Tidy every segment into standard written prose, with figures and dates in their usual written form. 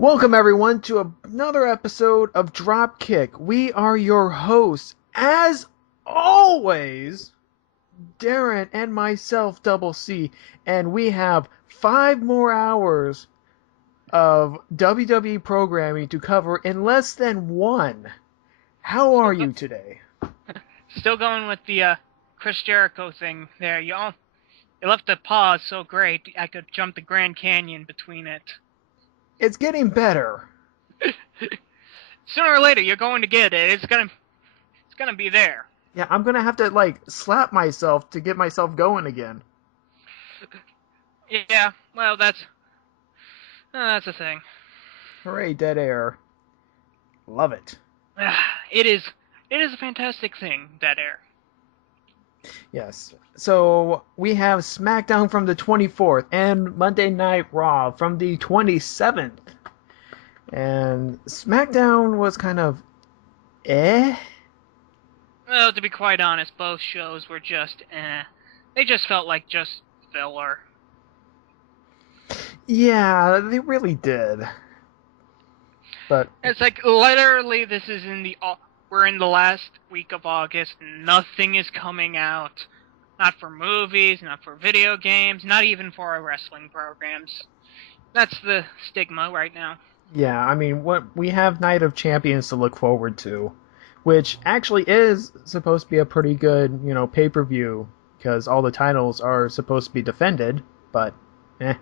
Welcome everyone to another episode of Dropkick. We are your hosts, as always, Darren and myself, DoubleC, and we have 5 more hours of WWE programming to cover in less than one. How are you today? Still going with the Chris Jericho thing there. You left the pause so great I could jump the Grand Canyon between it. It's getting better. Sooner or later, you're going to get it. It's gonna be there. Yeah, I'm gonna have to slap myself to get myself going again. Yeah, well, that's the thing. Hooray, dead air. Love it. It is a fantastic thing, dead air. Yes. So we have Smackdown from the 24th and Monday Night Raw from the 27th. And Smackdown was kind of eh. Well, to be quite honest, both shows were just eh. They just felt like just filler. Yeah, they really did. But it's like literally we're in the last week of August. Nothing is coming out. Not for movies, not for video games, not even for our wrestling programs. That's the stigma right now. Yeah, I mean, we have Night of Champions to look forward to, which actually is supposed to be a pretty good, pay-per-view, because all the titles are supposed to be defended, but eh.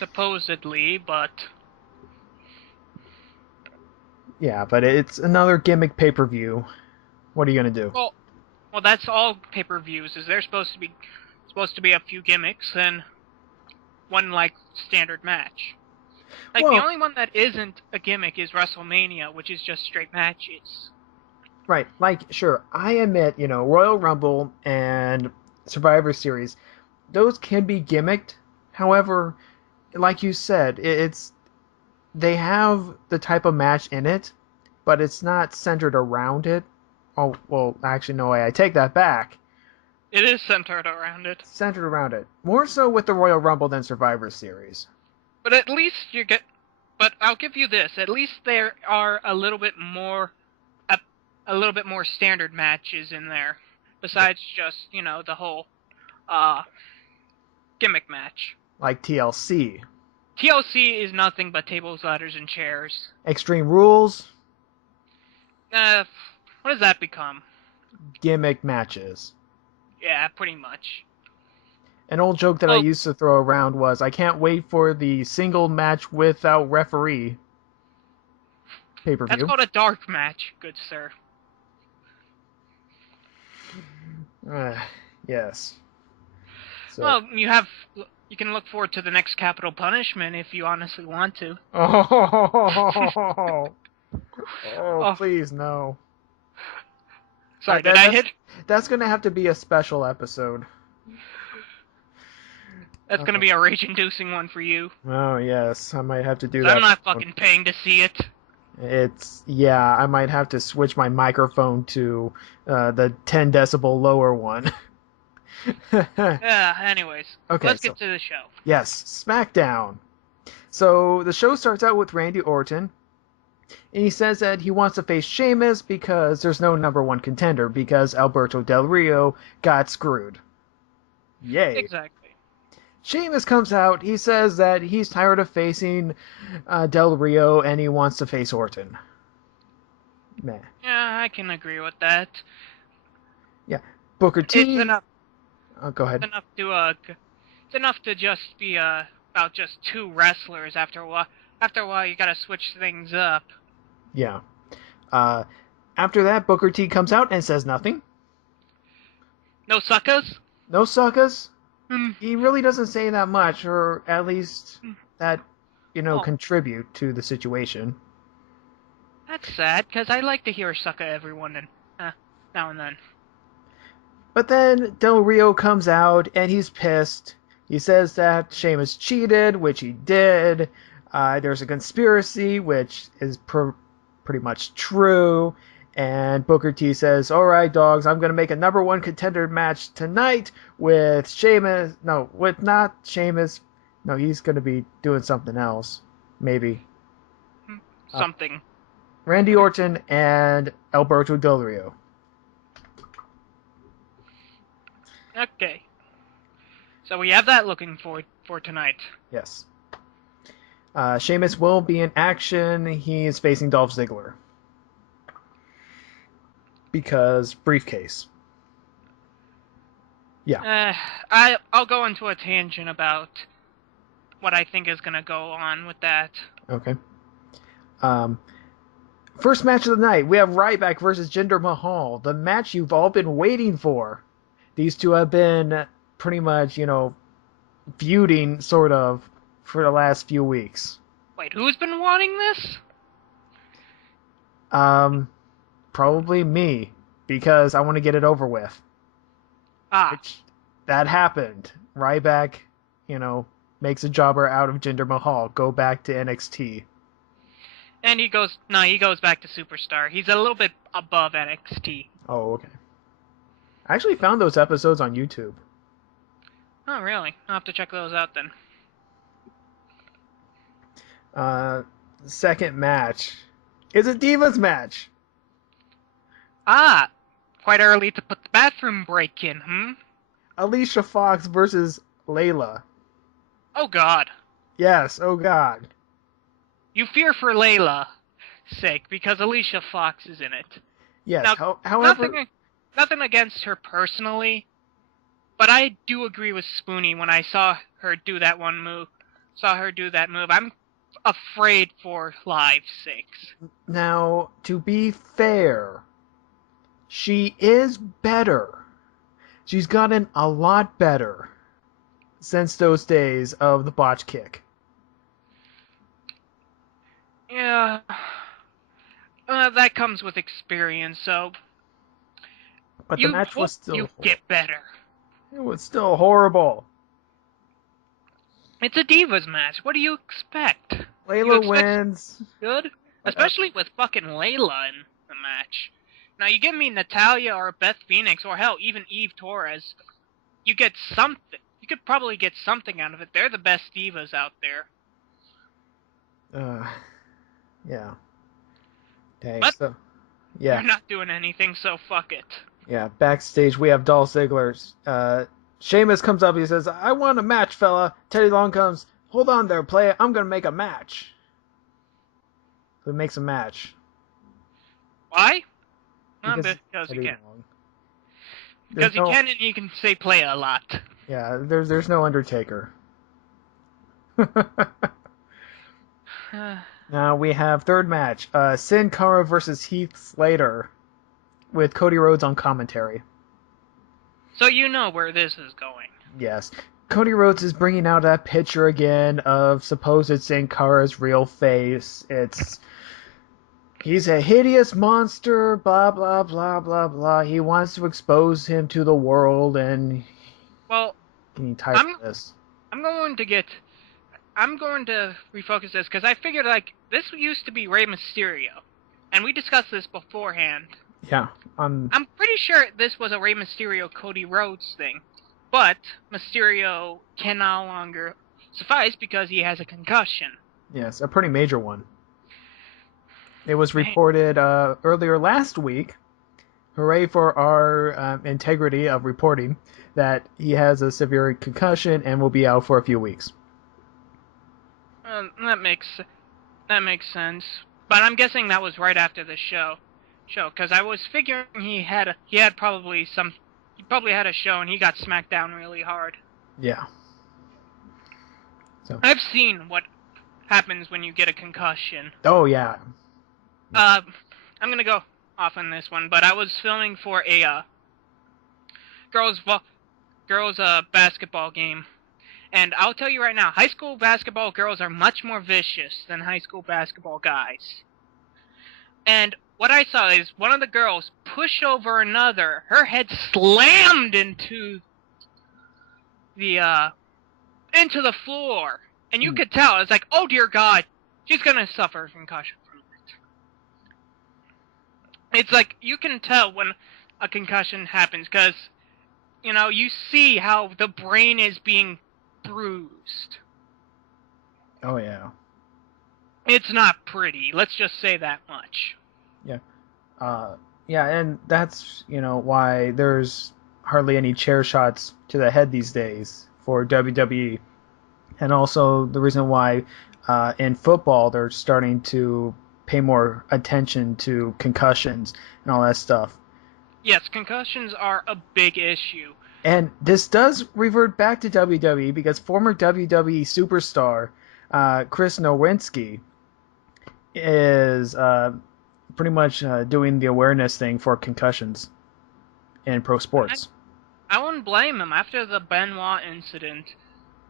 Supposedly, but... Yeah, but it's another gimmick pay-per-view. What are you gonna do? Well, that's all pay-per-views. Is there supposed to be a few gimmicks and one standard match. The only one that isn't a gimmick is WrestleMania, which is just straight matches. Right, sure, I admit, Royal Rumble and Survivor Series, those can be gimmicked. However, like you said, they have the type of match in it, but it's not centered around it. Oh, well, actually, no way. I take that back. It is centered around it. Centered around it. More so with the Royal Rumble than Survivor Series. But at least But I'll give you this. At least there are a little bit more standard matches in there. Besides just, the whole, gimmick match. Like TLC. TLC is nothing but tables, ladders, and chairs. Extreme Rules. What does that become? Gimmick matches. Yeah, pretty much. An old joke that I used to throw around was, I can't wait for the single match without referee pay-per-view. That's called a dark match, good sir. Yes. So. Well, you can look forward to the next capital punishment if you honestly want to. Oh, please, no. Sorry, did I hit? That's going to have to be a special episode. That's going to be a rage-inducing one for you. Oh, yes. I might have to do that. I'm not fucking paying to see it. I might have to switch my microphone to the 10 decibel lower one. Yeah, anyways. Okay, let's get to the show. Yes, SmackDown. So the show starts out with Randy Orton. And he says that he wants to face Sheamus because there's no number one contender because Alberto Del Rio got screwed. Yay. Exactly. Sheamus comes out. He says that he's tired of facing Del Rio and he wants to face Orton. Meh. Yeah, I can agree with that. Yeah. Booker T. It's enough. Oh, go ahead. It's enough to just be about just two wrestlers. After a while, you gotta switch things up. Yeah. After that, Booker T comes out and says nothing. No suckers? No suckers. He really doesn't say that much, or at least that, contribute to the situation. That's sad, because I like to hear a sucker every now and then. But then Del Rio comes out, and he's pissed. He says that Sheamus cheated, which he did. There's a conspiracy, which is pretty much true. And Booker T says, all right, dogs, I'm going to make a number one contender match tonight with Sheamus. No, with not Sheamus. No, he's going to be doing something else. Maybe. something. Randy Orton and Alberto Del Rio. Okay. So we have that looking forward for tonight. Yes. Sheamus will be in action. He is facing Dolph Ziggler. Because briefcase. Yeah. I'll go into a tangent about what I think is going to go on with that. Okay. First match of the night, we have Ryback versus Jinder Mahal. The match you've all been waiting for. These two have been pretty much, feuding, sort of, for the last few weeks. Wait, who's been wanting this? Probably me, because I want to get it over with. That happened. Ryback, makes a jobber out of Jinder Mahal. Go back to NXT. And he goes back to Superstar. He's a little bit above NXT. Oh, okay. I actually found those episodes on YouTube. Oh, really? I'll have to check those out then. Second match is a Divas match. Quite early to put the bathroom break in, Alicia Fox versus Layla. Oh, God. Yes, oh, God. You fear for Layla's sake, because Alicia Fox is in it. Yes, now, however... Nothing against her personally, but I do agree with Spoonie when I saw her do that move. I'm afraid for lives' sakes. Now, to be fair, she is better. She's gotten a lot better since those days of the botch kick. Yeah, that comes with experience, so... But the match was still... You get better. It was still horrible. It's a Divas match. What do you expect? Layla wins. Good? Especially with fucking Layla in the match. Now, you give me Natalya or Beth Phoenix, or hell, even Eve Torres, you get something. You could probably get something out of it. They're the best Divas out there. Yeah. Dang, But so... Yeah. they're not doing anything, so fuck it. Yeah, backstage we have Dolph Ziggler. Sheamus comes up, he says, I want a match, fella. Teddy Long comes, hold on there, player, I'm gonna make a match. So he makes a match. Why? Because you can. Because you can, and you can say play a lot. Yeah, there's no Undertaker. Now we have third match, Sin Cara versus Heath Slater, with Cody Rhodes on commentary. So you know where this is going. Yes. Cody Rhodes is bringing out that picture again of supposed Sin Cara's real face. He's a hideous monster, blah, blah, blah, blah, blah. He wants to expose him to the world, and... Well, getting tired of this. I'm going to refocus this, because I figured, this used to be Rey Mysterio. And we discussed this beforehand. Yeah. I'm pretty sure this was a Rey Mysterio-Cody Rhodes thing. But Mysterio can no longer suffice because he has a concussion. Yes, a pretty major one. It was reported earlier last week, hooray for our integrity of reporting, that he has a severe concussion and will be out for a few weeks. That makes sense. But I'm guessing that was right after the show, because I was figuring he probably had a show and he got smacked down really hard. Yeah. So. I've seen what happens when you get a concussion. Oh yeah. I'm gonna go off on this one, but I was filming for a girls basketball game, and I'll tell you right now, high school basketball girls are much more vicious than high school basketball guys. And what I saw is one of the girls push over another. Her head slammed into the floor, and you could tell. It's like, oh dear God, she's gonna suffer a concussion from it. It's like you can tell when a concussion happens because you see how the brain is being bruised. Oh yeah. It's not pretty. Let's just say that much. Yeah. Yeah, and that's, why there's hardly any chair shots to the head these days for WWE. And also the reason why in football they're starting to pay more attention to concussions and all that stuff. Yes, concussions are a big issue. And this does revert back to WWE because former WWE superstar Chris Nowinski is pretty much doing the awareness thing for concussions in pro sports. I wouldn't blame him after the Benoit incident.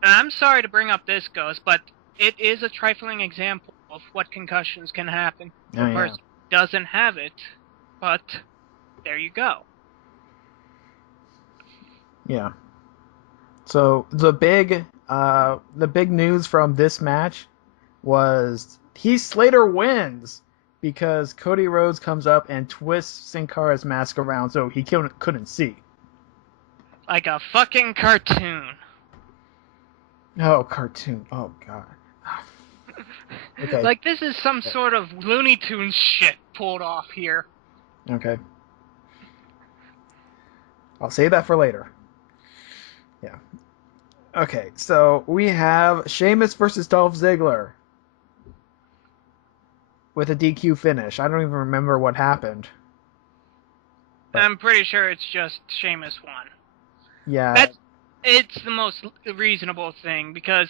And I'm sorry to bring up this, Ghost, but it is a trifling example of what concussions can happen. The person doesn't have it, but there you go. Yeah. So the big news from this match was Heath Slater wins because Cody Rhodes comes up and twists Sin Cara's mask around so he couldn't see. Like a fucking cartoon. Oh, cartoon. Oh, God. Okay. Like this is some sort of Looney Tunes shit pulled off here. Okay. I'll save that for later. Yeah. Okay, so we have Sheamus versus Dolph Ziggler with a DQ finish. I don't even remember what happened. But I'm pretty sure it's just Sheamus won. Yeah. It's the most reasonable thing because,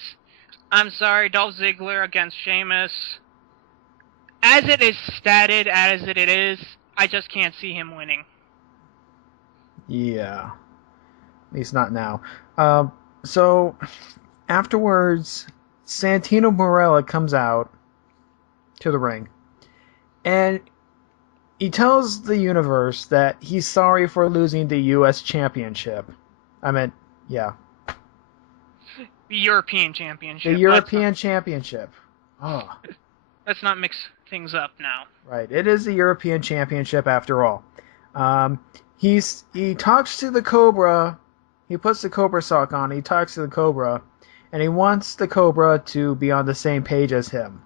I'm sorry, Dolph Ziggler against Sheamus, as it is stated, as it is, I just can't see him winning. Yeah. At least not now. So, afterwards, Santino Marella comes out to the ring, and he tells the universe that he's sorry for losing the U.S. Championship. Yeah. The European Championship. The European Championship. Oh. Let's not mix things up now. Right. It is the European Championship after all. He talks to the Cobra. He puts the Cobra sock on. He talks to the Cobra. And he wants the Cobra to be on the same page as him.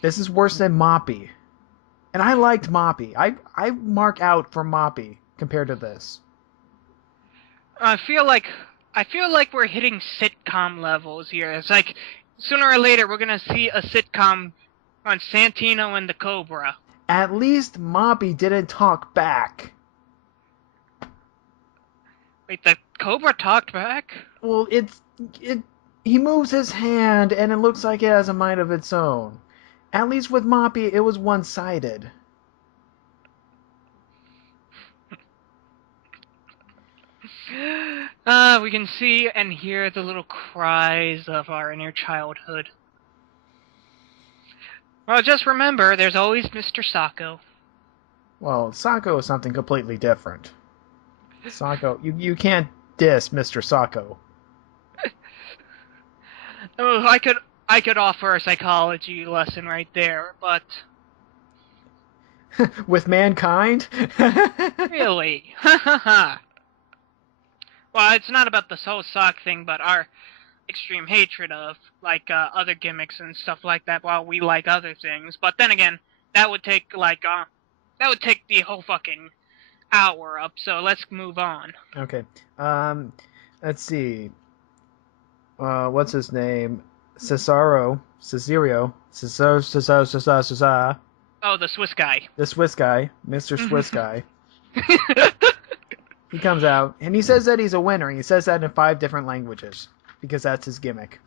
This is worse than Moppy. And I liked Moppy. I mark out for Moppy compared to this. I feel like we're hitting sitcom levels here. It's like sooner or later we're gonna see a sitcom on Santino and the Cobra. At least Moppy didn't talk back. Wait, the Cobra talked back? Well, he moves his hand and it looks like it has a mind of its own. At least with Moppy, it was one-sided. We can see and hear the little cries of our inner childhood. Well, just remember, there's always Mr. Sacco. Well, Sacco is something completely different. Sacco, you can't diss Mr. Sacco. Oh, I could offer a psychology lesson right there, but... With mankind? Really? Ha ha ha. Well, it's not about the whole sock thing, but our extreme hatred of, like, other gimmicks and stuff like that while we like other things. But then again, that would take, the whole fucking hour up, so let's move on. Okay. Let's see. What's his name? Cesaro. Oh, the Swiss guy. The Swiss guy. Mr. Swiss guy. He comes out, and he says that he's a winner. He says that in 5 different languages, because that's his gimmick.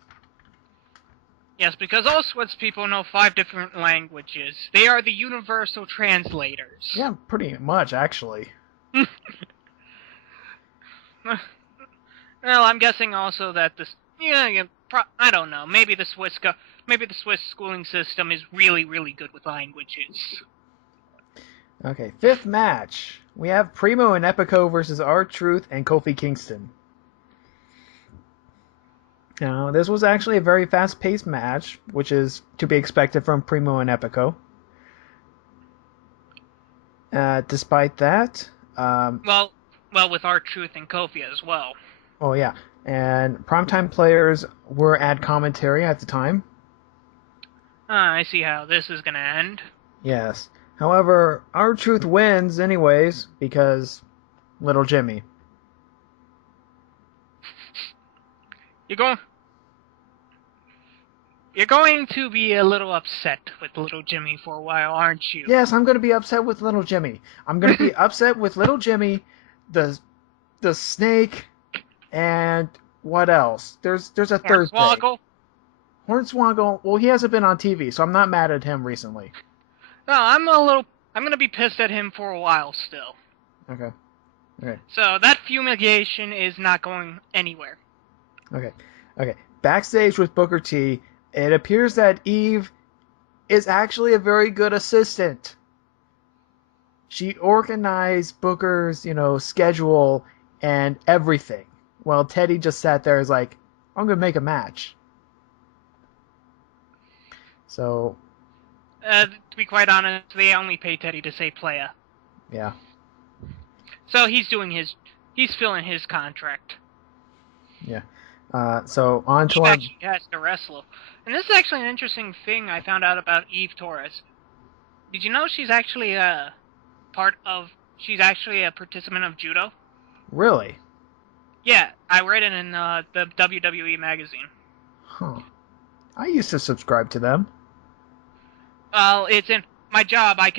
Yes, because all Swiss people know 5 different languages. They are the universal translators. Yeah, pretty much, actually. Well, I'm guessing also that this... I don't know. Maybe the Swiss schooling system is really, really good with languages. Okay, 5th match. We have Primo and Epico versus R-Truth and Kofi Kingston. Now, this was actually a very fast-paced match, which is to be expected from Primo and Epico. Despite that... Well, with R-Truth and Kofi as well. Oh, yeah. And primetime players were at commentary at the time. I see how this is gonna end. Yes. However, R-Truth wins anyways because Little Jimmy. You're going. You're going to be a little upset with little Jimmy for a while, aren't you? Yes, I'm going to be upset with Little Jimmy. I'm going to be upset with Little Jimmy, the snake, and what else? There's a third thing. Hornswoggle? Hornswoggle. Well, he hasn't been on TV, so I'm not mad at him recently. No, I'm gonna be pissed at him for a while still. Okay. Okay. So that fumigation is not going anywhere. Okay. Backstage with Booker T, it appears that Eve is actually a very good assistant. She organized Booker's, schedule and everything. While Teddy just sat there as like, I'm gonna make a match. So To be quite honest, they only pay Teddy to say playa. yeah. So he's filling his contract. Yeah. So on to He our... actually has to wrestle. And this is actually an interesting thing I found out about Eve Torres. Did you know she's actually a participant of judo? Really? Yeah, I read it in the WWE magazine. Huh. I used to subscribe to them. Well, it's in my job. I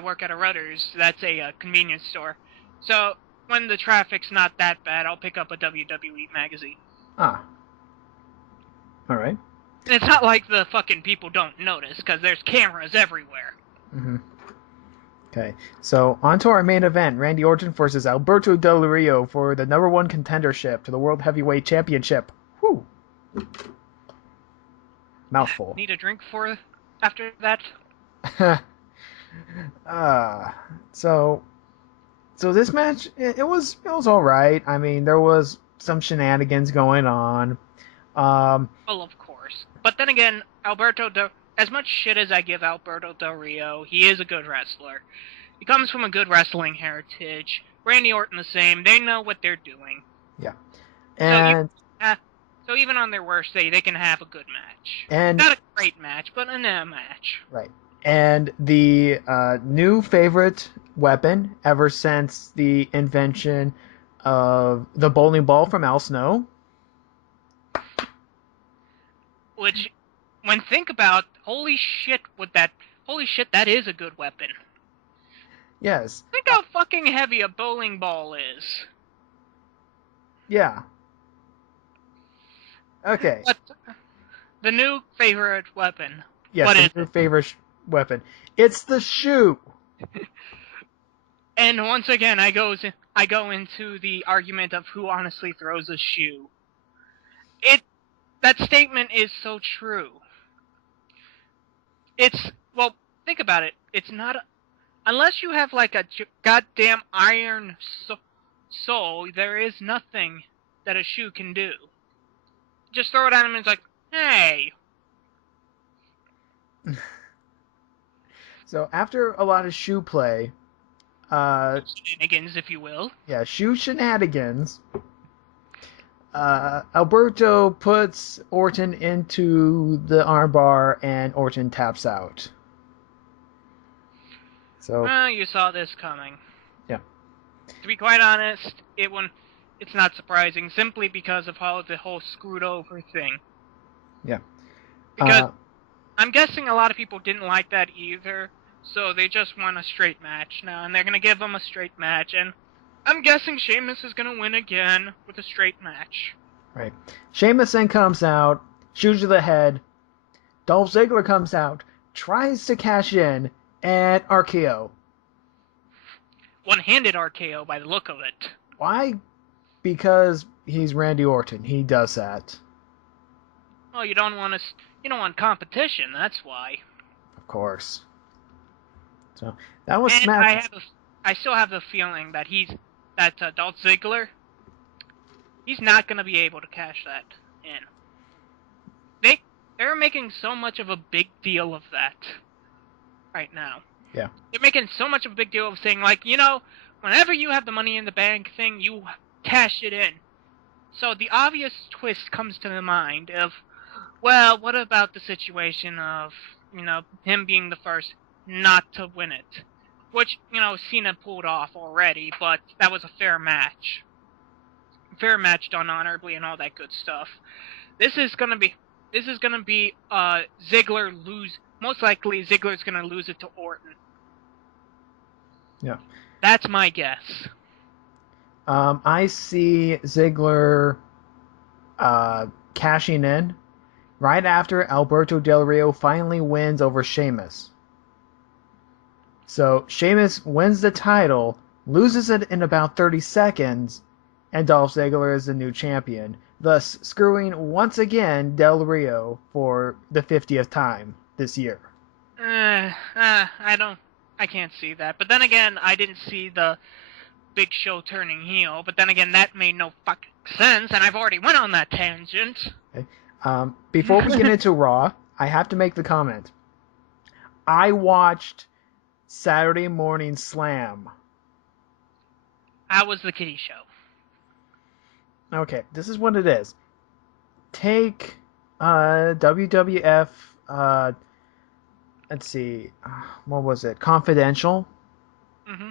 work at a Rudders. That's a convenience store. So when the traffic's not that bad, I'll pick up a WWE magazine. Ah. All right. And it's not like the fucking people don't notice, because there's cameras everywhere. Mm-hmm. Okay, so on to our main event. Randy Orton versus Alberto Del Rio for the #1 contendership to the World Heavyweight Championship. Whew. Mouthful. Need a drink after that? So this match, it was all right. I mean, there was some shenanigans going on. Well, of course. But then again, as much shit as I give Alberto Del Rio, he is a good wrestler. He comes from a good wrestling heritage. Randy Orton the same. They know what they're doing. Yeah. And so even on their worst day, they can have a good match. And not a great match, but a match. Right. And the new favorite weapon ever since the invention of the bowling ball from Al Snow. Which, when think about, holy shit, that is a good weapon. Yes. Think how fucking heavy a bowling ball is. Yeah. Okay. But the new favorite weapon. Yes, what the is new favorite weapon. It's the shoe. And once again, I go into the argument of who honestly throws a shoe. That statement is so true. Well, think about it. It's not unless you have like a goddamn iron soul, there is nothing that a shoe can do. Just throw it at him and it's like, hey. So after a lot of shoe play, shenanigans, if you will. Yeah, shoe shenanigans. Alberto puts Orton into the armbar, and Orton taps out. So you saw this coming. Yeah. To be quite honest, it's not surprising, simply because of how the whole screwed over thing. Yeah. Because I'm guessing a lot of people didn't like that either, so they just want a straight match now, and they're gonna give them a straight match, and I'm guessing Sheamus is gonna win again with a straight match. Right. Sheamus then comes out, shoots to the head. Dolph Ziggler comes out, tries to cash in, and RKO. One-handed RKO by the look of it. Why? Because he's Randy Orton. He does that. Oh, you don't want competition, that's why. Of course. So that was and Smack. I still have the feeling that Dolph Ziggler, he's not going to be able to cash that in. They're making so much of a big deal of that right now. Yeah. They're making so much of a big deal of saying, like, whenever you have the Money in the Bank thing, you cash it in. So the obvious twist comes to the mind of, well, what about the situation of, him being the first not to win it? Which, Cena pulled off already, but that was a fair match. Fair match done honorably and all that good stuff. This is gonna be Ziggler lose. Most likely Ziggler's gonna lose it to Orton. Yeah. That's my guess. I see Ziggler cashing in right after Alberto Del Rio finally wins over Sheamus. So Sheamus wins the title, loses it in about 30 seconds, and Dolph Ziggler is the new champion, thus screwing once again Del Rio for the 50th time this year. I can't see that. But then again, I didn't see the Big Show turning heel. But then again, that made no fucking sense, and I've already went on that tangent. Okay. Before we get into Raw, I have to make the comment. I watched Saturday Morning Slam. How was the kiddie show? Okay, this is what it is. Take WWF, let's see, what was it? Confidential. Mm-hmm.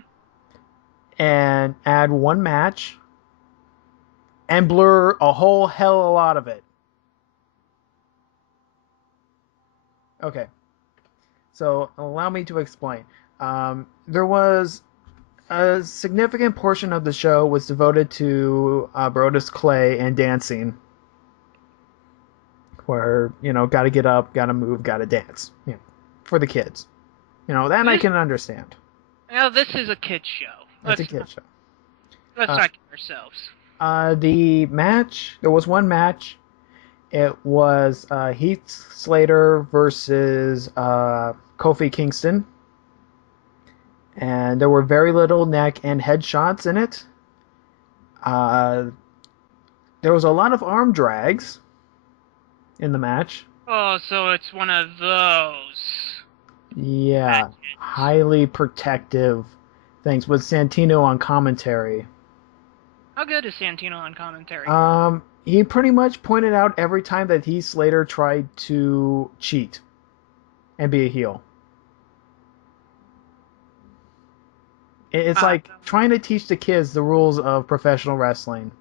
And add one match and blur a whole hell of a lot of it. Okay. So allow me to explain. There was a significant portion of the show was devoted to Brodus Clay and dancing. Where, gotta get up, gotta move, gotta dance. For the kids. That I can understand. This is a kid's show. It's a kid's show. Let's not kid ourselves. The match, there was one match. It was Heath Slater versus Kofi Kingston. And there were very little neck and head shots in it. There was a lot of arm drags in the match. Oh, so it's one of those. Yeah, matches. Highly protective things with Santino on commentary. How good is Santino on commentary? He pretty much pointed out every time that Heath Slater tried to cheat and be a heel. It's like trying to teach the kids the rules of professional wrestling.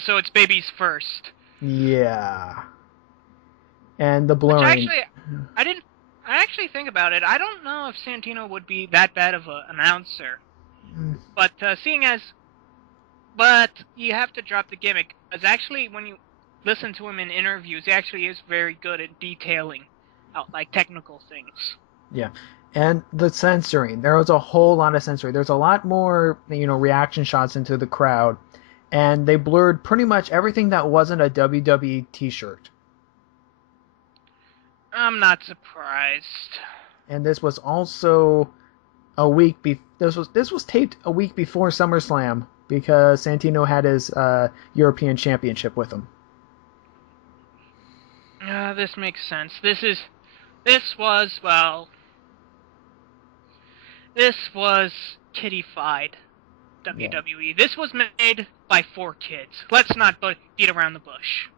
So it's babies first. Yeah. And the blurring. Which actually, I actually think about it. I don't know if Santino would be that bad of an announcer. But but you have to drop the gimmick. Because actually, when you listen to him in interviews, he actually is very good at detailing out technical things. Yeah. And the censoring. There was a whole lot of censoring. There's a lot more, reaction shots into the crowd. And they blurred pretty much everything that wasn't a WWE t-shirt. I'm not surprised. And this was also a week this was taped a week before SummerSlam because Santino had his European Championship with him. This makes sense. This was kiddified WWE. Yeah. This was made by 4 kids. Let's not beat around the bush.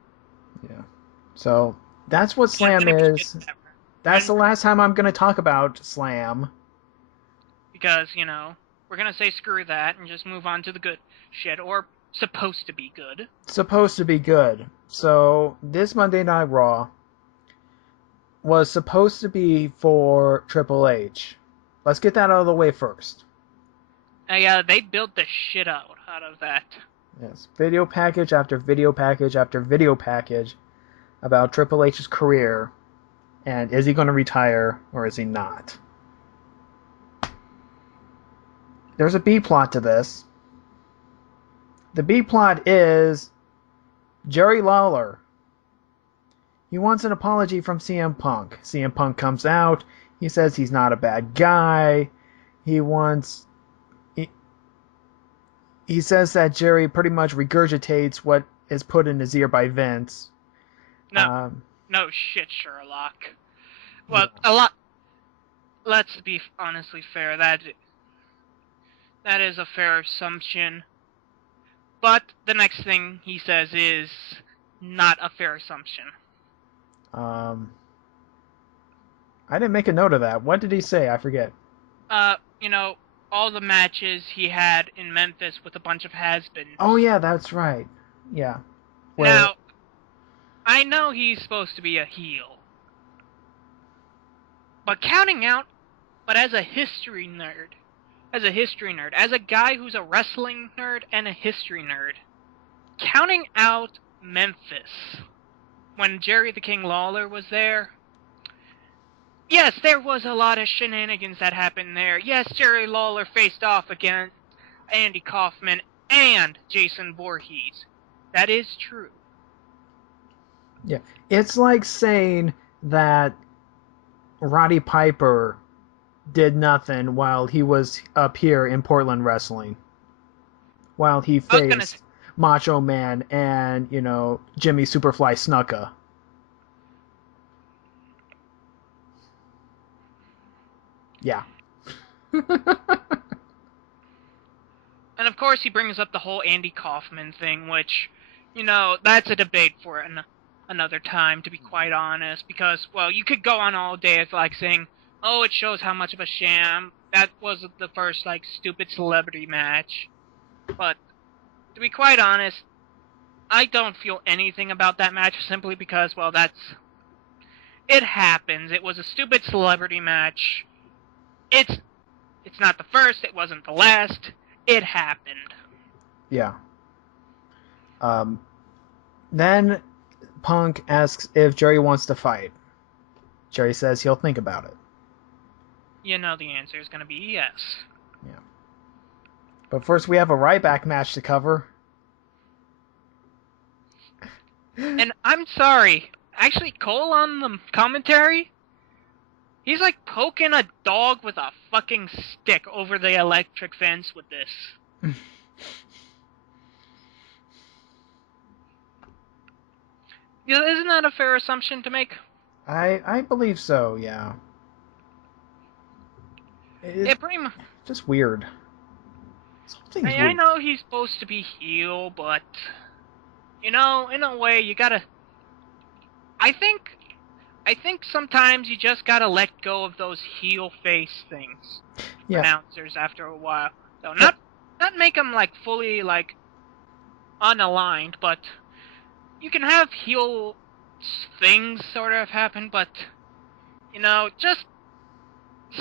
Yeah. So that's what Slam is. That's the last time I'm going to talk about Slam. Because, we're going to say screw that and just move on to the good shit, or supposed to be good. Supposed to be good. So, this Monday Night Raw was supposed to be for Triple H. Let's get that out of the way first. Yeah, they built the shit out of that. Yes, video package after video package after video package about Triple H's career, and is he going to retire or is he not? There's a B plot to this. The B plot is Jerry Lawler. He wants an apology from CM Punk. CM Punk comes out. He says he's not a bad guy. He says that Jerry pretty much regurgitates what is put in his ear by Vince. No shit, Sherlock. Well, yeah. A lot. Let's be honestly fair. That is a fair assumption. But the next thing he says is not a fair assumption. I didn't make a note of that. What did he say? I forget. All the matches he had in Memphis with a bunch of has-beens. Oh yeah, that's right. Yeah. Now, I know he's supposed to be a heel. But as a history nerd, as a guy who's a wrestling nerd and a history nerd, counting out Memphis when Jerry the King Lawler was there, yes, there was a lot of shenanigans that happened there. Yes, Jerry Lawler faced off against Andy Kaufman and Jason Voorhees. That is true. Yeah. It's like saying that Roddy Piper did nothing while he was up here in Portland wrestling. While he faced Macho Man and, Jimmy Superfly Snuka. Yeah. And of course he brings up the whole Andy Kaufman thing, which, that's a debate for another time, to be quite honest, because, well, you could go on all day of, saying, oh, it shows how much of a sham. That was the first, stupid celebrity match. But, to be quite honest, I don't feel anything about that match simply because, well, it happens. It was a stupid celebrity match. It's not the first, it wasn't the last. It happened. Yeah. Then Punk asks if Jerry wants to fight. Jerry says he'll think about it. The answer is going to be yes. Yeah. But first we have a Ryback match to cover. And I'm sorry, actually, Cole on the commentary, he's poking a dog with a fucking stick over the electric fence with this. Isn't that a fair assumption to make? I believe so, yeah. It's pretty much just weird. I know he's supposed to be heel, but, in a way, you gotta... I think sometimes you just gotta let go of those heel face things. Yeah. Announcers after a while. So not make them fully unaligned, but you can have heel things sort of happen, but just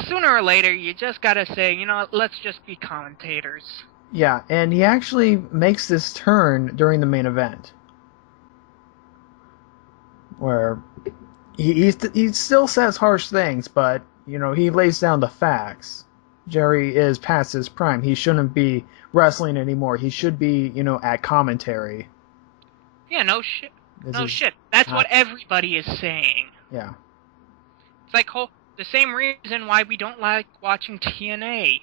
sooner or later you just gotta say, let's just be commentators. Yeah, and he actually makes this turn during the main event. Where he still says harsh things, but, he lays down the facts. Jerry is past his prime. He shouldn't be wrestling anymore. He should be, at commentary. Yeah, no shit. Shit. That's what everybody is saying. Yeah. It's the same reason why we don't like watching TNA.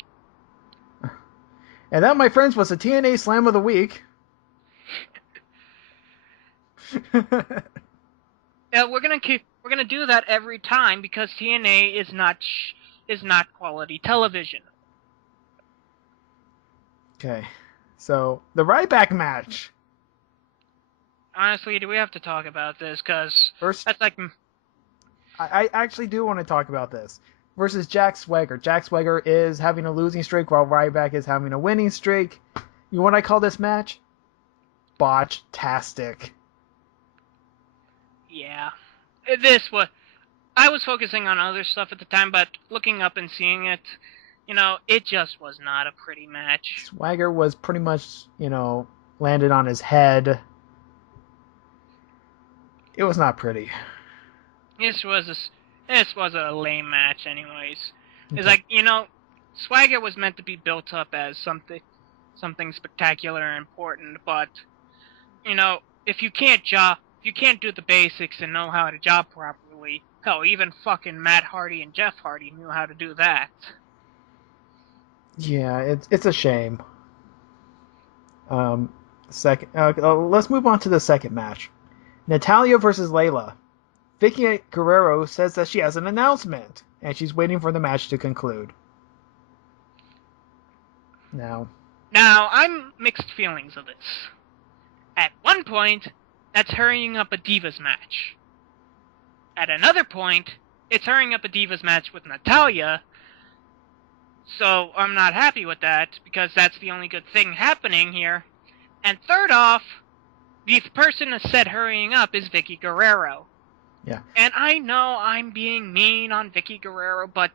And that, my friends, was the TNA Slam of the Week. We're gonna do that every time because TNA is not quality television. Okay, so the Ryback match. Honestly, do we have to talk about this? Because that's I actually do want to talk about this. Versus Jack Swagger. Jack Swagger is having a losing streak while Ryback is having a winning streak. You know what I call this match? Botch-tastic. Yeah. I was focusing on other stuff at the time, but looking up and seeing it, it just was not a pretty match. Swagger was pretty much, landed on his head. It was not pretty. This was a lame match anyways. Okay. It's Swagger was meant to be built up as something spectacular and important, but, if you can't do the basics and know how to job properly, hell, even fucking Matt Hardy and Jeff Hardy knew how to do that. Yeah, it's a shame. Let's move on to the second match. Natalya versus Layla. Vicky Guerrero says that she has an announcement, and she's waiting for the match to conclude. Now, Now, I'm mixed feelings of this. At one point, that's hurrying up a Divas match. At another point, it's hurrying up a Divas match with Natalya. So I'm not happy with that, because that's the only good thing happening here. And third off, the person that said hurrying up is Vicky Guerrero. Yeah. And I know I'm being mean on Vicky Guerrero, but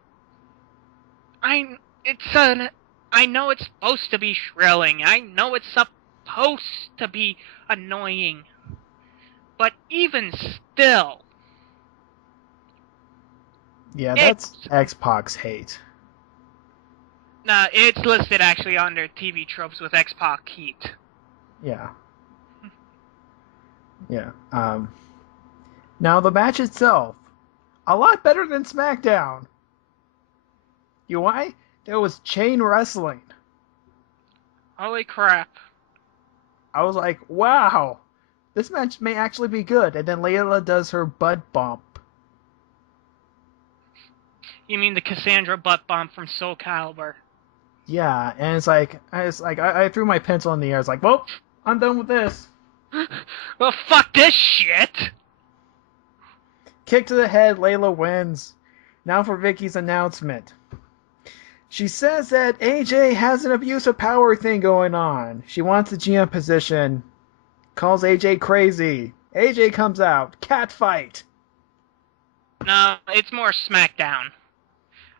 I know it's supposed to be shrilling. I know it's supposed to be annoying. But even still... Yeah, that's X-Pac's hate. Nah, it's listed actually under TV tropes with X-Pac heat. Yeah. Yeah. Now, the match itself, a lot better than SmackDown. You know why? There was chain wrestling. Holy crap. I was like, wow, this match may actually be good. And then Layla does her butt bump. You mean the Cassandra butt bump from Soul Calibur? Yeah, and I threw my pencil in the air. It's like, well, I'm done with this. Well, fuck this shit! Kick to the head, Layla wins. Now for Vicky's announcement. She says that AJ has an abuse of power thing going on. She wants the GM position. Calls AJ crazy. AJ comes out. Cat fight. No, it's more SmackDown.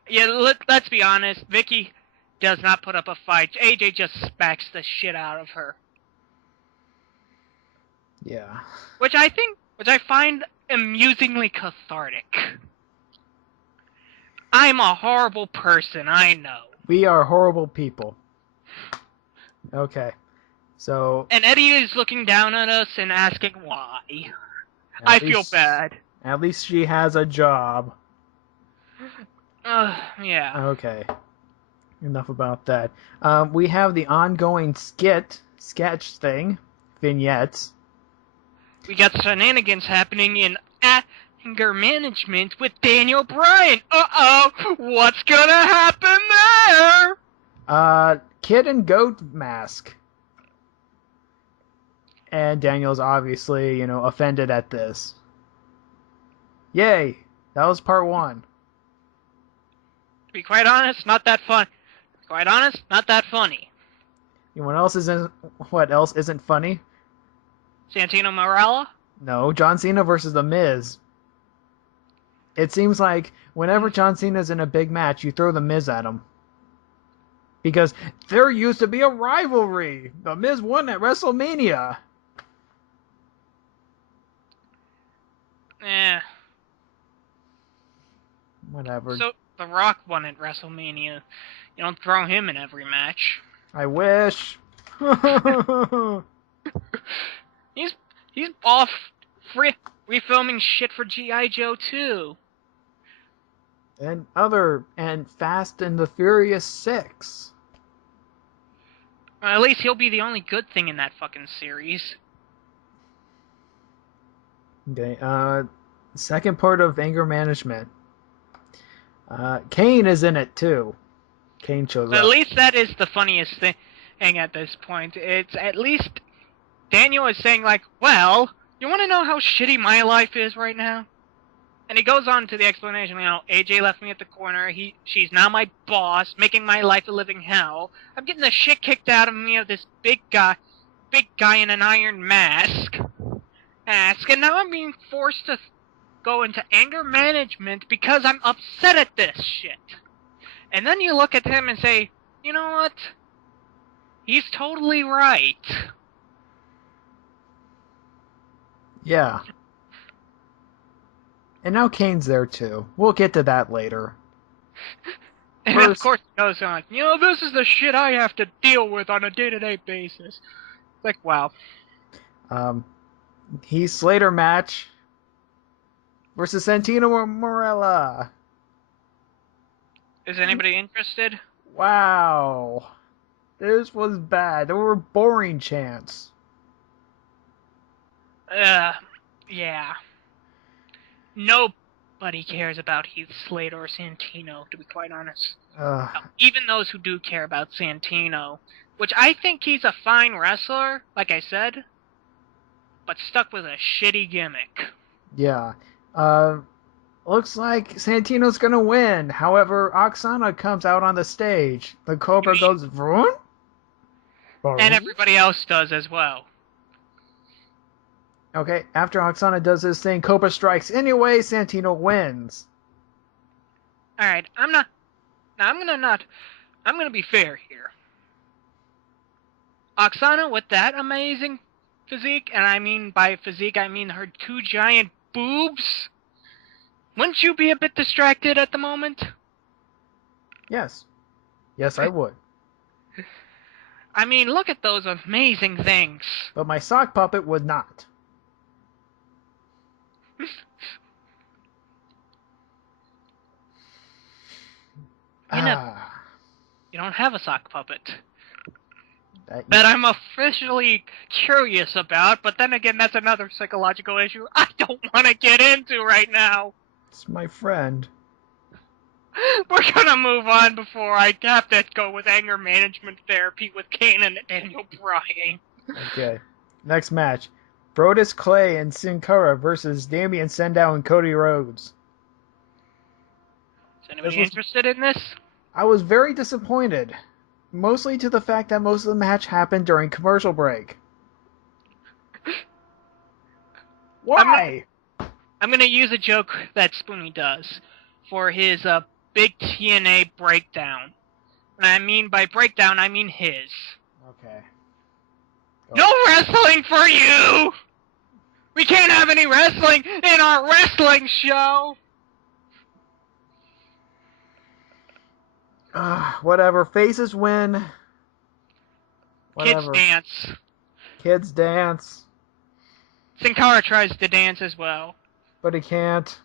Yeah, let's be honest. Vicky does not put up a fight. AJ just smacks the shit out of her. Yeah. Which I find amusingly cathartic. I'm a horrible person, I know. We are horrible people. Okay. So... And Eddie is looking down at us and asking why. I feel bad. At least she has a job. Yeah. Okay. Enough about that. We have the ongoing sketch thing, vignettes. We got shenanigans happening in anger management with Daniel Bryan. Uh-oh, what's gonna happen there? Kid and goat mask. And Daniel's obviously, offended at this. Yay! That was part 1. To be quite honest, not that fun. Quite honest, not that funny. What else isn't funny? Santino Marella? No, John Cena versus The Miz. It seems like whenever John Cena's in a big match, you throw The Miz at him. Because there used to be a rivalry. The Miz won at WrestleMania. Whatever. So, The Rock won at WrestleMania. You don't throw him in every match. I wish. He's off refilming shit for G.I. Joe 2. And Fast and the Furious 6. Well, at least he'll be the only good thing in that fucking series. Okay, second part of anger management. Kane is in it too. Kane shows up. At least that is the funniest thing at this point. It's at least Daniel is saying like, well, you want to know how shitty my life is right now? And he goes on to the explanation, AJ left me at the corner, she's now my boss, making my life a living hell. I'm getting the shit kicked out of me of this big guy in an iron mask, and now I'm being forced to go into anger management because I'm upset at this shit. And then you look at him and say, you know what? He's totally right. Yeah. And now Kane's there too. We'll get to that later. And of course he goes on, this is the shit I have to deal with on a day-to-day basis. Like, wow. Heath Slater match versus Santino Marella. Is anybody interested? Wow. This was bad. There were boring chants. Yeah. Nobody cares about Heath Slater or Santino, to be quite honest. Even those who do care about Santino, Which I think he's a fine wrestler, like I said, but stuck with a shitty gimmick. Yeah. Looks like Santino's gonna win. However, Oksana comes out on the stage. The Cobra goes vroom. And everybody else does as well. Okay, after Oksana does his thing, Cobra strikes anyway. Santino wins. All right, I'm gonna be fair here. Oksana with that amazing physique, and I mean by physique, I mean her 2 giant boobs. Wouldn't you be a bit distracted at the moment? Yes. Yes, I would. I mean, look at those amazing things. But my sock puppet would not. You don't have a sock puppet. That I'm officially curious about, but then again, that's another psychological issue I don't want to get into right now. It's my friend. We're gonna move on before I have to go with anger management therapy with Kane and Daniel Bryan. Okay. Next match. Brodus Clay and Sin Cara versus Damien Sandow and Cody Rhodes. Is anybody interested in this? I was very disappointed. Mostly to the fact that most of the match happened during commercial break. Why? I'm gonna use a joke that Spoonie does for his big TNA breakdown. And I mean by breakdown, I mean his. Okay. No wrestling for you! We can't have any wrestling in our wrestling show! Whatever. Faces win. Whatever. Kids dance. Kids dance. Sin Cara tries to dance as well. But he can't.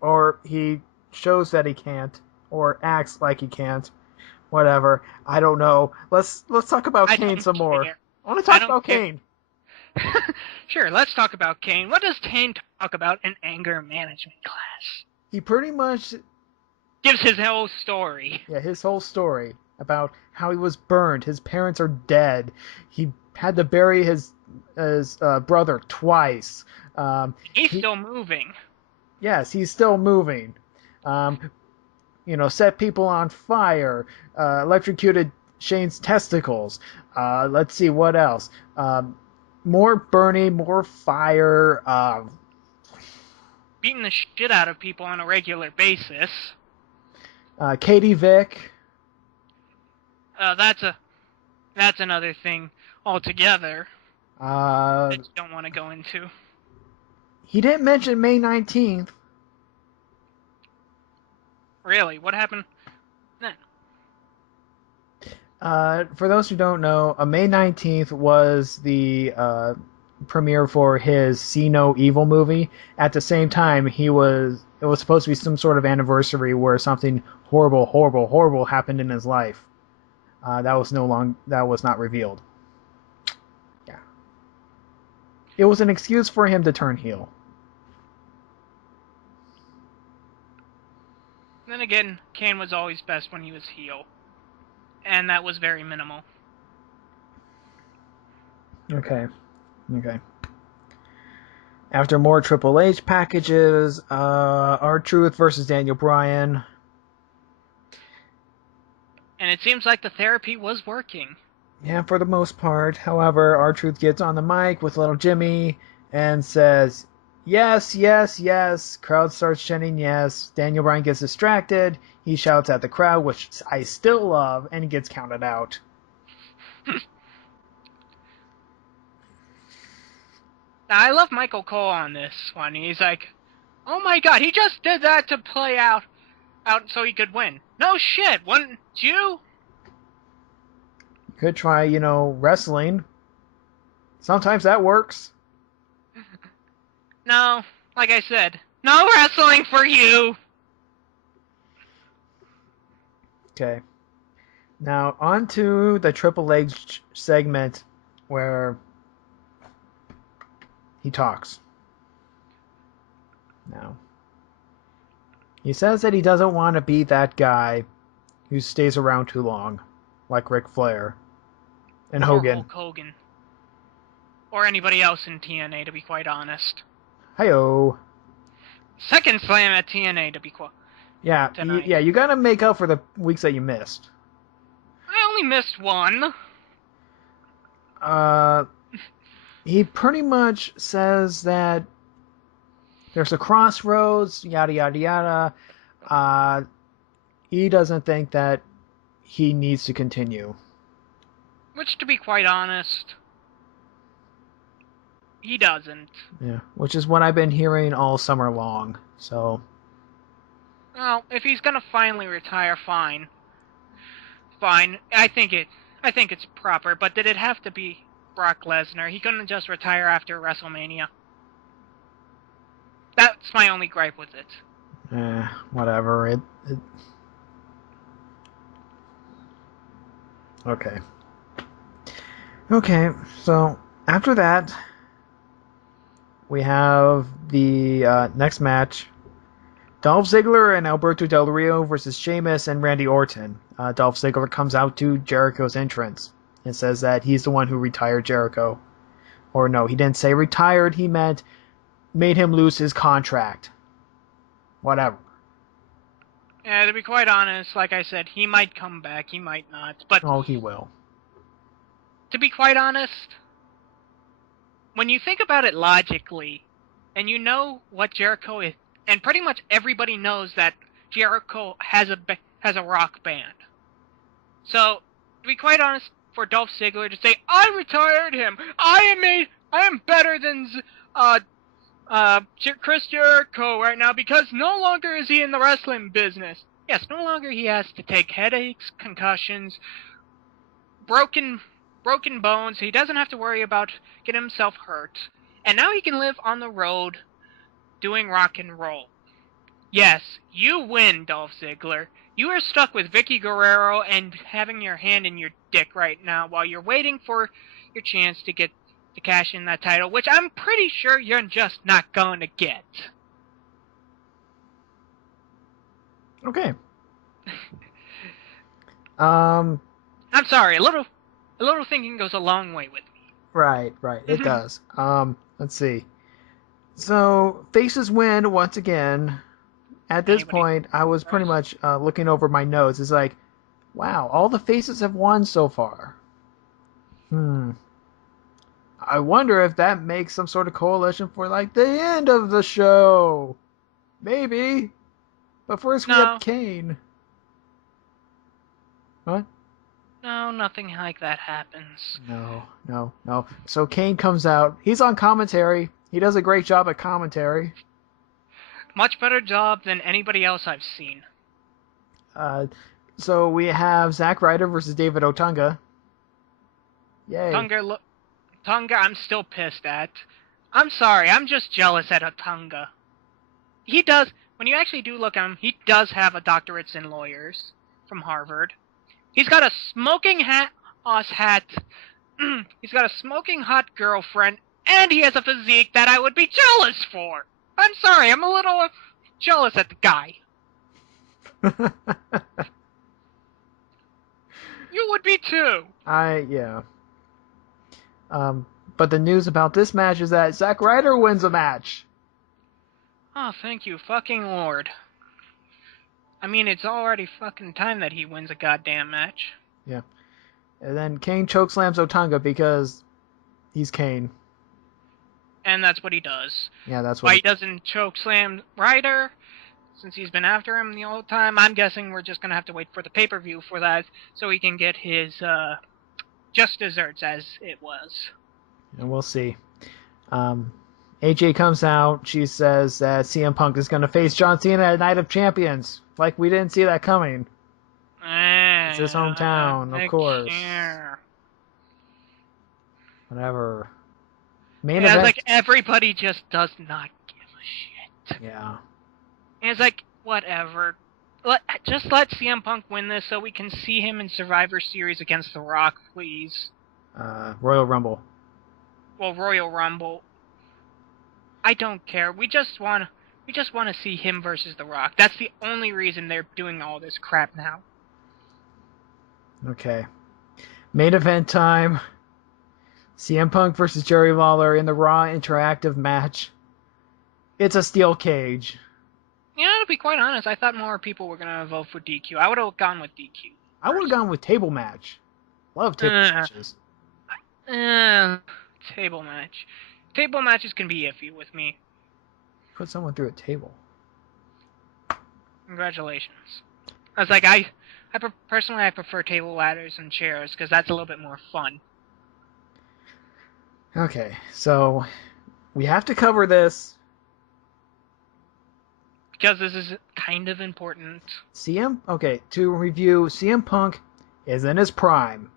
Or he shows that he can't. Or acts like he can't. Whatever. I don't know. Let's talk about Kane some more. I want to talk about Kane. Sure, let's talk about Kane. What does Kane talk about in anger management class? He pretty much gives his whole story. Yeah, his whole story about how he was burned. His parents are dead. He had to bury his brother twice. He's still moving. Yes, he's still moving. Set people on fire. Electrocuted Shane's testicles. Let's see what else. More burning, more fire. Beating the shit out of people on a regular basis. Katie Vick. That's another thing altogether that you don't want to go into. He didn't mention May 19th. Really? What happened then? For those who don't know, May 19th was the premiere for his See No Evil movie. At the same time, it was supposed to be some sort of anniversary where something horrible happened in his life. That was not revealed. Yeah. It was an excuse for him to turn heel. Then again, Kane was always best when he was heel. And that was very minimal. Okay. After more Triple H packages, R-Truth versus Daniel Bryan. And it seems like the therapy was working. Yeah, for the most part. However, R-Truth gets on the mic with little Jimmy and says, yes, yes, yes. Crowd starts chanting yes. Daniel Bryan gets distracted. He shouts at the crowd, which I still love, and he gets counted out. Now, I love Michael Cole on this one. He's like, oh my god, he just did that to play out so he could win. No shit, wouldn't you? You could try, wrestling. Sometimes that works. No, like I said, no wrestling for you! Okay. Now, on to the Triple H segment where he talks. Now, he says that he doesn't want to be that guy who stays around too long, like Ric Flair. And or Hogan. Hulk Hogan. Or anybody else in TNA, to be quite honest. Hi-yo. Second slam at TNA, to be quite tonight. You gotta make up for the weeks that you missed. I only missed one. He pretty much says that there's a crossroads, yada yada yada. He doesn't think that he needs to continue. Which, to be quite honest, he doesn't. Yeah, which is what I've been hearing all summer long. So, well, if he's gonna finally retire, fine. I think it's proper. But did it have to be Brock Lesnar? He couldn't just retire after WrestleMania. That's my only gripe with it. Whatever. Okay. Okay, so after that, we have the next match. Dolph Ziggler and Alberto Del Rio versus Sheamus and Randy Orton. Dolph Ziggler comes out to Jericho's entrance and says that he's the one who retired Jericho. Or no, he didn't say retired, he meant made him lose his contract. Whatever. Yeah, to be quite honest, like I said, he might come back, he might not. But Oh, he will. to be quite honest, when you think about it logically, and you know what Jericho is, and pretty much everybody knows that Jericho has a rock band. So, to be quite honest, for Dolph Ziggler to say, "I retired him. I am better than Chris Jericho right now because no longer is he in the wrestling business." Yes, no longer he has to take headaches, concussions, broken bones. He doesn't have to worry about getting himself hurt. And now he can live on the road doing rock and roll. Yes, you win, Dolph Ziggler. You are stuck with Vicky Guerrero and having your hand in your dick right now while you're waiting for your chance to cash in that title, which I'm pretty sure you're just not going to get. Okay. I'm sorry, a little thinking goes a long way with me. Right, it does. Let's see. So, faces win once again. At this point, I was pretty much looking over my notes. It's like, wow, all the faces have won so far. I wonder if that makes some sort of coalition for, like, the end of the show. Maybe. But first we have Kane. What? No, nothing like that happens. No. So Kane comes out. He's on commentary. He does a great job at commentary. Much better job than anybody else I've seen. So we have Zack Ryder versus David Otunga. Yay. Otunga, I'm still pissed at. I'm sorry, I'm just jealous at Otunga. He does, when you actually do look at him, he does have a doctorate in lawyers from Harvard. He's got a smoking hat. He's got a smoking hot girlfriend, and he has a physique that I would be jealous for. I'm sorry, I'm a little jealous at the guy. You would be too. Yeah. But the news about this match is that Zack Ryder wins a match. Oh, thank you, fucking Lord. I mean, it's already fucking time that he wins a goddamn match. Yeah. And then Kane chokeslams Otunga because he's Kane. And that's what he does. Yeah, that's what Why he doesn't chokeslam Ryder, since he's been after him the whole time, I'm guessing we're just gonna have to wait for the pay-per-view for that, so he can get his, just desserts, as it was. And we'll see. AJ comes out. She says that CM Punk is going to face John Cena at Night of Champions. Like, we didn't see that coming. It's his hometown, of course. Whatever. Main event. It's like everybody just does not give a shit. Yeah. And it's like, whatever. Just let CM Punk win this so we can see him in Survivor Series against The Rock, please. Royal Rumble. Well, Royal Rumble. I don't care. We just want to see him versus The Rock. That's the only reason they're doing all this crap now. Okay. Main event time. CM Punk versus Jerry Lawler in the Raw interactive match. It's a steel cage. You know, to be quite honest, I thought more people were gonna vote for DQ. I would have gone with DQ. I would have gone with table match. Love table matches. Table match. Table matches can be iffy with me. Put someone through a table. Congratulations. I was like, personally, I prefer table ladders and chairs because that's a little bit more fun. Okay, so we have to cover this. Because this is kind of important. To review, CM Punk is in his prime.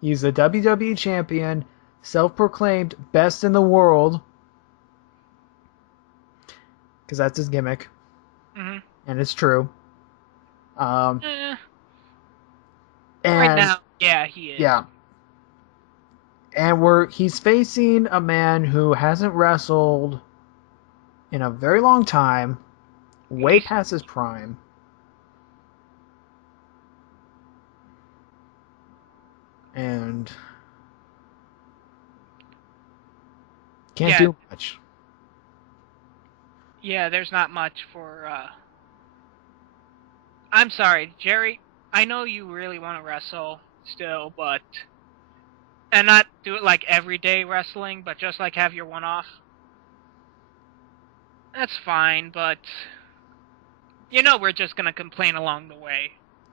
He's the WWE champion, self-proclaimed best in the world. Because that's his gimmick. Mm-hmm. And it's true. And, right now, yeah, he is. Yeah. And he's facing a man who hasn't wrestled in a very long time, way past his prime. And can't do much. Yeah, there's not much for... I'm sorry, Jerry. I know you really want to wrestle still, but... And not do it like everyday wrestling, but just like have your one-off. That's fine, but... You know we're just gonna complain along the way.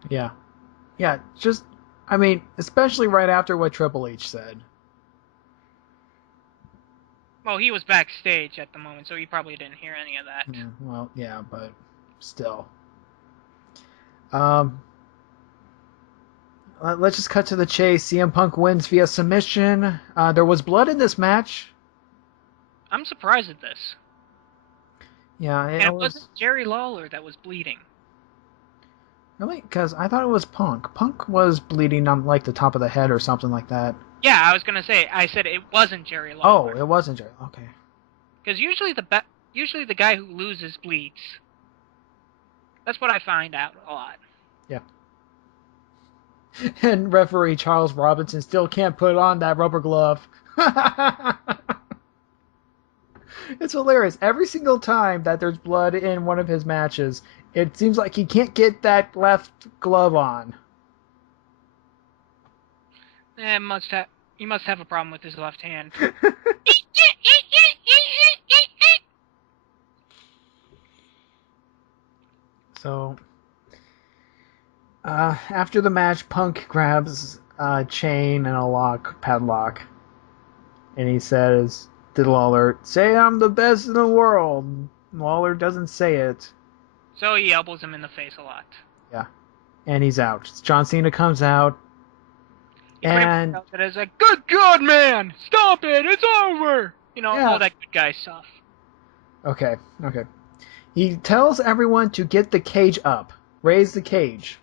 Yeah. Yeah, just... I mean, especially right after what Triple H said. Well, he was backstage at the moment, so he probably didn't hear any of that. Well, yeah, but still. Let's just cut to the chase. CM Punk wins via submission. There was blood in this match. I'm surprised at this. Yeah, it wasn't Jerry Lawler that was bleeding. Really? Because I thought it was Punk. Punk was bleeding on like the top of the head or something like that. Yeah, I was gonna say. I said it wasn't Jerry Lawler. Oh, it wasn't Jerry. Okay. Because usually the guy who loses bleeds. That's what I find out a lot. Yeah. And referee Charles Robinson still can't put on that rubber glove. It's hilarious. Every single time that there's blood in one of his matches, it seems like he can't get that left glove on. He must have a problem with his left hand. So, after the match, Punk grabs a chain and a padlock, and he says to Lawler, "Say I'm the best in the world." Lawler doesn't say it. So he elbows him in the face a lot. Yeah. And he's out. John Cena comes out. And it is like, "Good God, man! Stop it! It's over!" You know, all that good guy stuff. Okay. He tells everyone to get the cage up. Raise the cage.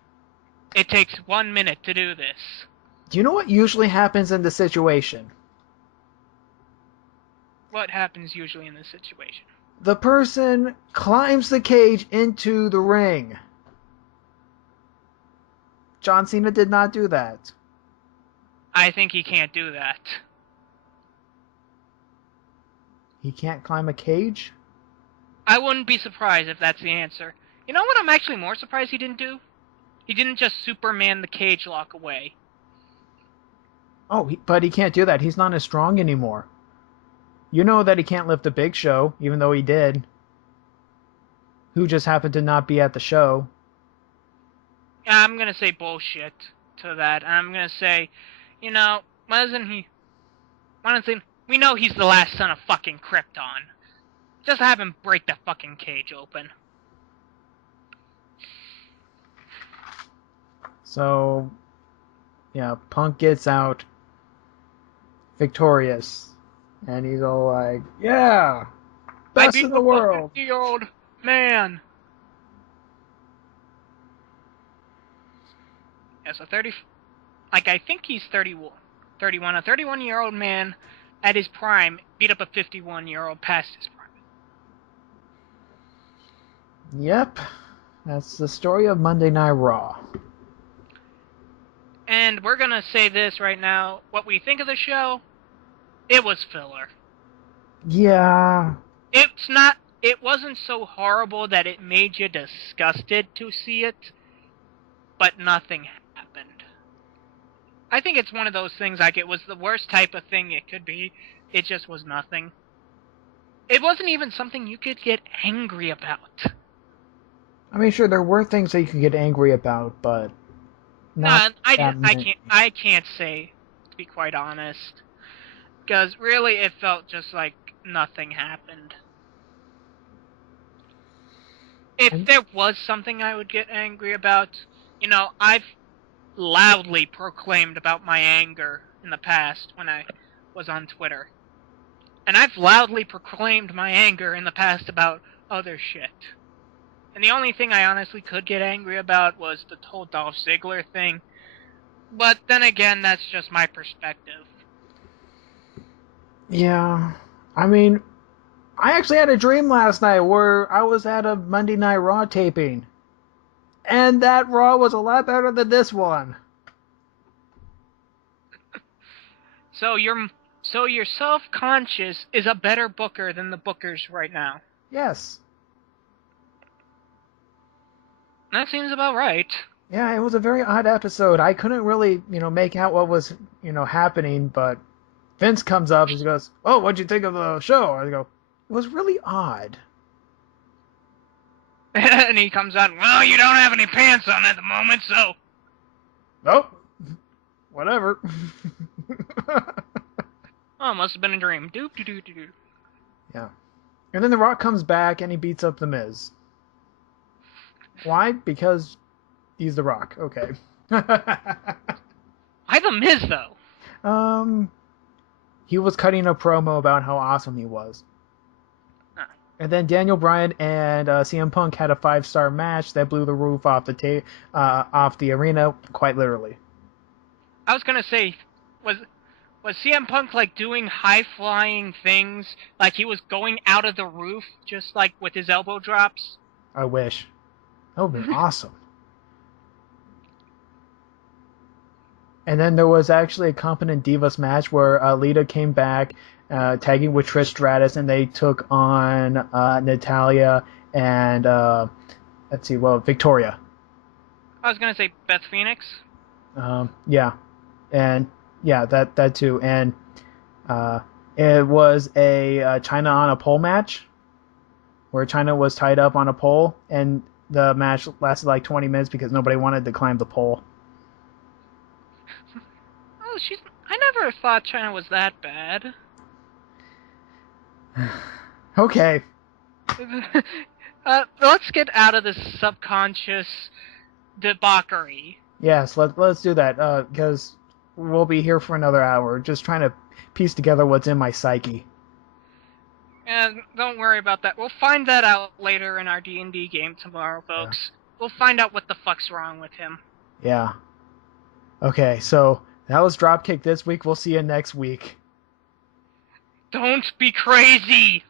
It takes 1 minute to do this. Do you know what usually happens in this situation? What happens usually in this situation? The person climbs the cage into the ring. John Cena did not do that. I think he can't do that. He can't climb a cage? I wouldn't be surprised if that's the answer. You know what I'm actually more surprised he didn't do? He didn't just Superman the cage lock away. Oh, but he can't do that. He's not as strong anymore. You know that he can't lift the Big Show, even though he did. Who just happened to not be at the show. I'm gonna say bullshit to that. I'm gonna say, you know, we know he's the last son of fucking Krypton. Just have him break the fucking cage open. So, yeah, Punk gets out victorious. And he's all like, yeah, best in the world. 50-year-old man. Yeah, so I think he's 31. A 31-year-old man at his prime beat up a 51-year-old past his prime. Yep. That's the story of Monday Night Raw. And we're gonna say this right now. What we think of the show, it was filler. Yeah. It wasn't so horrible that it made you disgusted to see it, but nothing happened. I think it's one of those things like it was the worst type of thing it could be. It just was nothing. It wasn't even something you could get angry about. I mean, sure, there were things that you could get angry about, but not that many. I can't say, to be quite honest, because really it felt just like nothing happened. If there was something I would get angry about, I've loudly proclaimed about my anger in the past when I was on Twitter. And I've loudly proclaimed my anger in the past about other shit. And the only thing I honestly could get angry about was the whole Dolph Ziggler thing. But then again, that's just my perspective. Yeah. I mean, I actually had a dream last night where I was at a Monday Night Raw taping. And that Raw was a lot better than this one. So your self-conscious is a better booker than the bookers right now. Yes. That seems about right. Yeah, it was a very odd episode. I couldn't really, make out what was, happening, but Vince comes up and he goes, "Oh, what'd you think of the show?" I go, "It was really odd." And he comes out, "Well, you don't have any pants on at the moment, so..." Nope. Whatever. Oh, must have been a dream. Doop doo doo doo doo. Yeah. And then The Rock comes back and he beats up The Miz. Why? Because he's The Rock. Okay. Why The Miz, though? He was cutting a promo about how awesome he was. Huh. And then Daniel Bryan and CM Punk had a 5-star match that blew the roof off the arena, quite literally. I was gonna say, was CM Punk like doing high-flying things, like he was going out of the roof, just like with his elbow drops? I wish. That would have been awesome. And then there was actually a Competent Divas match where Lita came back, tagging with Trish Stratus, and they took on Natalya and Victoria. I was gonna say Beth Phoenix. Yeah, and yeah, that too, and it was a China on a pole match, where China was tied up on a pole, and the match lasted like 20 minutes because nobody wanted to climb the pole. Oh, I never thought China was that bad. Okay. Let's get out of this subconscious debauchery. Yes, let's do that, because we'll be here for another hour, just trying to piece together what's in my psyche. And don't worry about that. We'll find that out later in our D&D game tomorrow, folks. Yeah. We'll find out what the fuck's wrong with him. Yeah. Okay, so that was Dropkick this week. We'll see you next week. Don't be crazy!